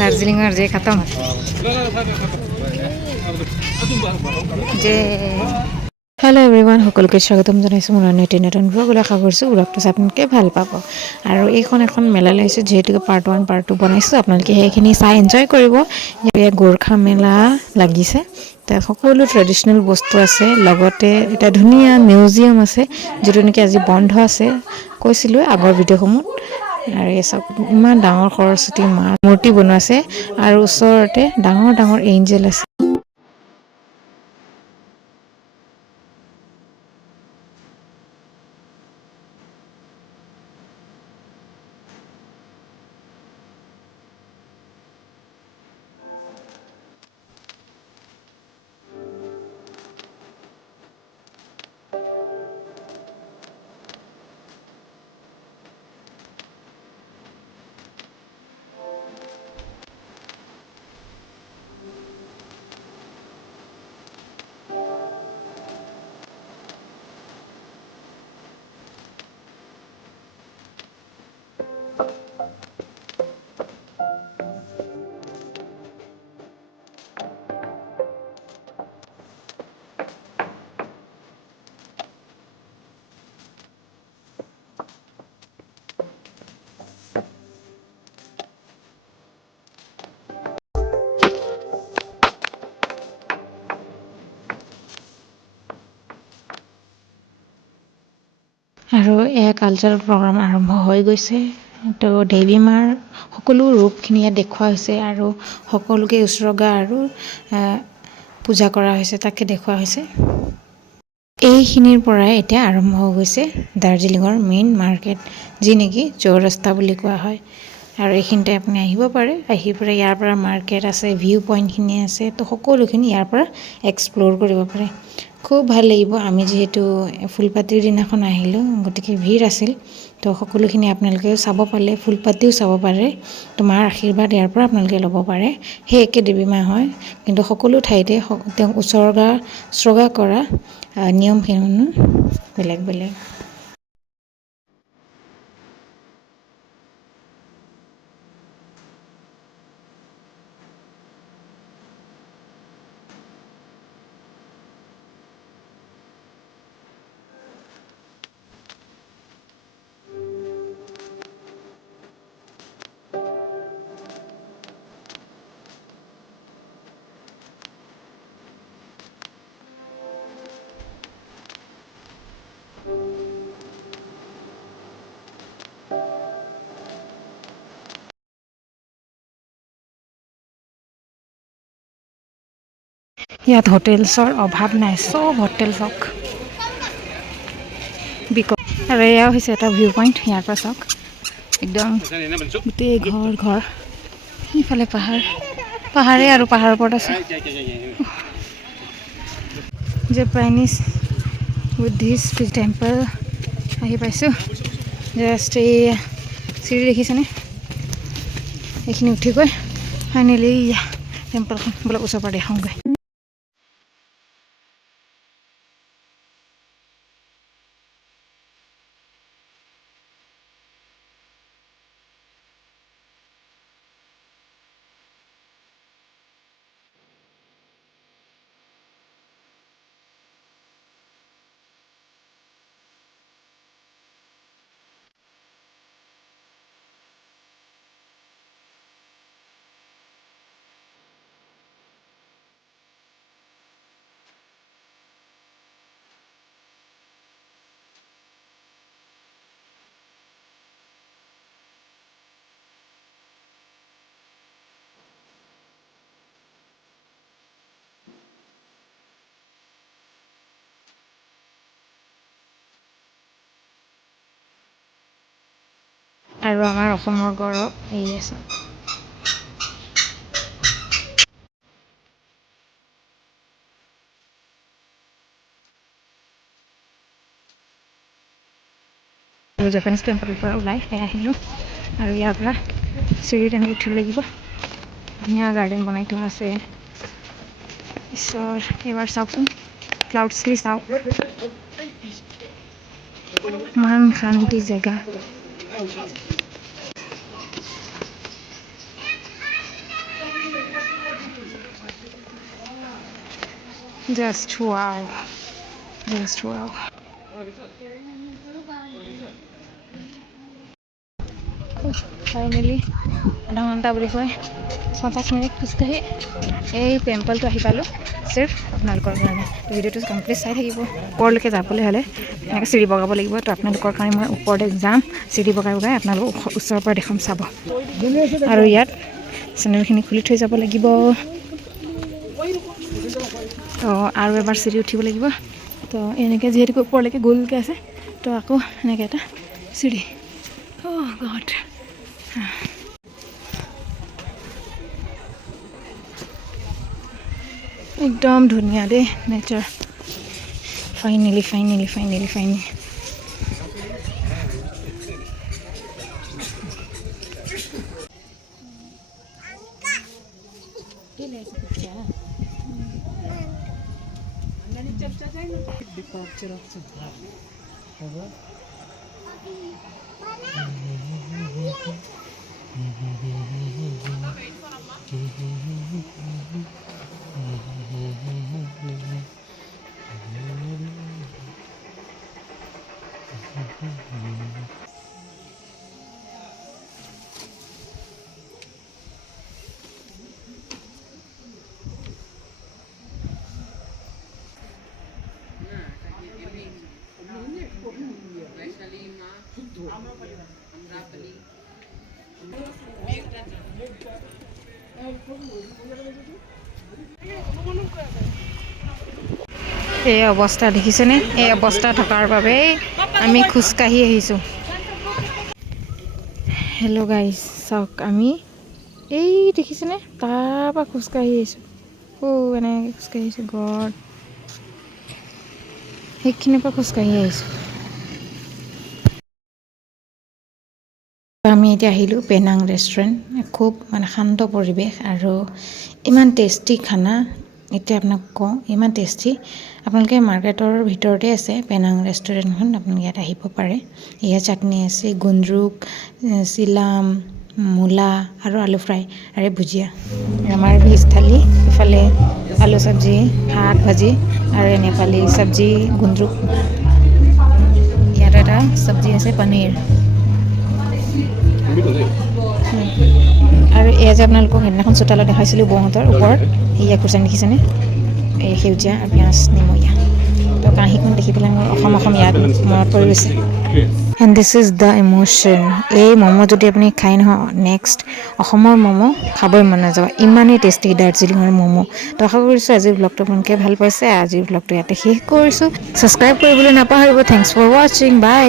দাৰ্জিলিঙৰ যে খতম যে হেল্ল' এভৰিৱান, সকলোকে স্বাগতম জনাইছোঁ মোৰ নতুন ব্লগলৈ। আশা কৰিছোঁ ব্লগটো আপোনালোকে ভাল পাব। আৰু এইখন এখন মেলা লাগিছে, যিহেতুকে পাৰ্ট 1 পাৰ্ট 2 বনাইছোঁ। আপোনালোকে সেইখিনি চাই এনজয় কৰিব। ইয়াতে গোৰ্খা মেলা লাগিছে, তাত সকলো ট্ৰেডিশ্যনেল বস্তু আছে। লগতে এটা ধুনীয়া মিউজিয়াম আছে, যিটো নেকি আজি বন্ধ আছে, কৈছিলোঁ আগৰ ভিডিঅ'সমূহত। আৰু এই চব ইমান ডাঙৰ সৰস্বতী মাৰ মূৰ্তি বনোৱা আছে, আৰু ওচৰতে ডাঙৰ ডাঙৰ এঞ্জেল আছে। আৰু এয়া কালচাৰেল প্ৰগ্ৰাম আৰম্ভ হৈ গৈছে। তো দেৱী মাৰ সকলো ৰূপখিনি ইয়াত দেখুওৱা হৈছে, আৰু সকলোকে উছৰ্গা আৰু পূজা কৰা হৈছে, তাকে দেখুওৱা হৈছে। এইখিনিৰ পৰাই এতিয়া আৰম্ভ হৈ গৈছে দাৰ্জিলিঙৰ মেইন মাৰ্কেট, যি নেকি চৌৰাস্তা বুলি কোৱা হয়। আৰু এইখিনিতে আপুনি আহিব পাৰে, আহি পেলাই ইয়াৰ পৰা মাৰ্কেট আছে, ভিউ পইণ্টখিনি আছে, তো সকলোখিনি ইয়াৰ পৰা এক্সপ্ল'ৰ কৰিব পাৰে। খুব ভাল লাগিব। আমি যিহেতু ফুলপাতিৰ দিনাখন আহিলোঁ, গতিকে ভিৰ আছিল, তো সকলোখিনি আপোনালোকেও চাব পালে, ফুলপাতিও চাব পাৰে। তো মাৰ আশীৰ্বাদ ইয়াৰ পৰা আপোনালোকে ল'ব পাৰে। সেই একে দেৱী মা হয়, কিন্তু সকলো ঠাইতে তেওঁক উছৰ্গা কৰা নিয়মসমূহ বেলেগ বেলেগ। ইয়াত হোটেলছৰ অভাৱ নাই, চব হোটেল চাওক। আৰু এয়াও হৈছে এটা ভিউ পইণ্ট। ইয়াৰ পৰা চাওক, একদম গোটেই ঘৰ ইফালে পাহাৰে আৰু পাহাৰৰ ওপৰত আছে জাপানিজ বুদ্ধিষ্ট টেম্পল। আহি পাইছোঁ, জাষ্ট এই চিৰি দেখিছেনে? এইখিনি উঠি গৈ ফাইনেলি টেম্পলখন বোলে ওচৰৰ পৰা দেখাওঁগৈ। আৰু আমাৰ অসমৰ গৌৰৱ এই আছে। আৰু জাপানিজ টেম্পলৰ পৰা ওলাই আহিলোঁ, আৰু ইয়াৰ পৰা চিৰিত এনেকৈ উঠিব লাগিব। ধুনীয়া গাৰ্ডেন বনাই থোৱা আছে। ঈশ্বৰ, এইবাৰ চাওকচোন ক্লাউডছখিনি চাওক, ইমান শান্তি জেগা। Just wow. Just wow. Finally আধা ঘণ্টা বুলি কৈ 50 মিনিট খোজকাঢ়ি এই টেম্পলটো আহি পালোঁ চিৰ্ফ আপোনালোকৰ কাৰণে। ভিডিঅ'টো কমপ্লিট চাই থাকিব। ওপৰলৈকে যাবলৈ হ'লে এনেকৈ চিৰি বগাব লাগিব। তো আপোনালোকৰ কাৰণে মই ওপৰতে যাম, চিৰি বগাই বগাই আপোনালোকক ওচৰৰ পৰা দেখুৱাম, চাব। আৰু ইয়াত চেনেলখিনি খুলি থৈ যাব লাগিব। তো আৰু এবাৰ চিৰি উঠিব লাগিব। তো এনেকৈ যিহেতুকে ওপৰলৈকে গোলকৈ আছে, তো আকৌ এনেকৈ এটা চিৰি। অ' গড, একদম ধুনীয়া দেই nature. Finally finally finally finally এই অৱস্থা দেখিছেনে? এই অৱস্থা থকাৰ বাবেই আমি খোজকাঢ়ি আহিছোঁ। হেল্ল' গাইজ, চাওক, আমি এই দেখিছেনে তাৰ পৰা খোজকাঢ়ি আহিছোঁ। এনেকৈ খোজকাঢ়ি আহিছোঁ, গড, সেইখিনিৰ পৰা খোজকাঢ়ি আহিছোঁ। আমি এতিয়া আহিলোঁ পেনাং ৰেষ্টুৰেণ্ট। খুব শান্ত পৰিৱেশ আৰু ইমান টেষ্টি খানা। এতিয়া আপোনাক কওঁ, ইমান টেষ্টি। আপোনালোকে মাৰ্কেটৰ ভিতৰতে আছে পেনাং ৰেষ্টুৰেণ্টখন, আপোনালোকে ইয়াত আহিব পাৰে। এয়া চাটনি আছে, গুন্দ্ৰুক, চিলাম, মূলা আৰু আলু ফ্ৰাই আৰু ভুজিয়া। আমাৰ ভেজ থালি, ইফালে আলু চব্জি, শাক ভাজি আৰু নেপালী চব্জি গুন্দ্ৰুক। ইয়াত এটা চব্জি আছে পনীৰ। আৰু এয়া যে আপোনালোকক সেইদিনাখন চোতালত দেখাইছিলোঁ বৌহঁতৰ ওপৰত, সেয়া কুৰ্চান দেখিছেনে? এই সেউজীয়া আৰু পিঁয়াজ নেমুৰীয়া। তো কাঁহীখন দেখি পেলাই মোৰ অসম ইয়াত মনত পৰি গৈছে। And this is the emotion. এই ম'ম' যদি আপুনি খাই নহয়, নেক্সট অসমৰ ম'ম' খাবই মন নাযাব, ইমানেই টেষ্টি দাৰ্জিলিঙৰ ম'ম'। তো আশা কৰিছোঁ আজিৰ ব্লগটো আপোনালোকে ভাল পাইছে। আজিৰ ব্লগটো ইয়াতে শেষ কৰিছোঁ। ছাবস্ক্ৰাইব কৰিবলৈ নাপাহৰিব। থেংকছ ফৰ ৱাচিং, বাই।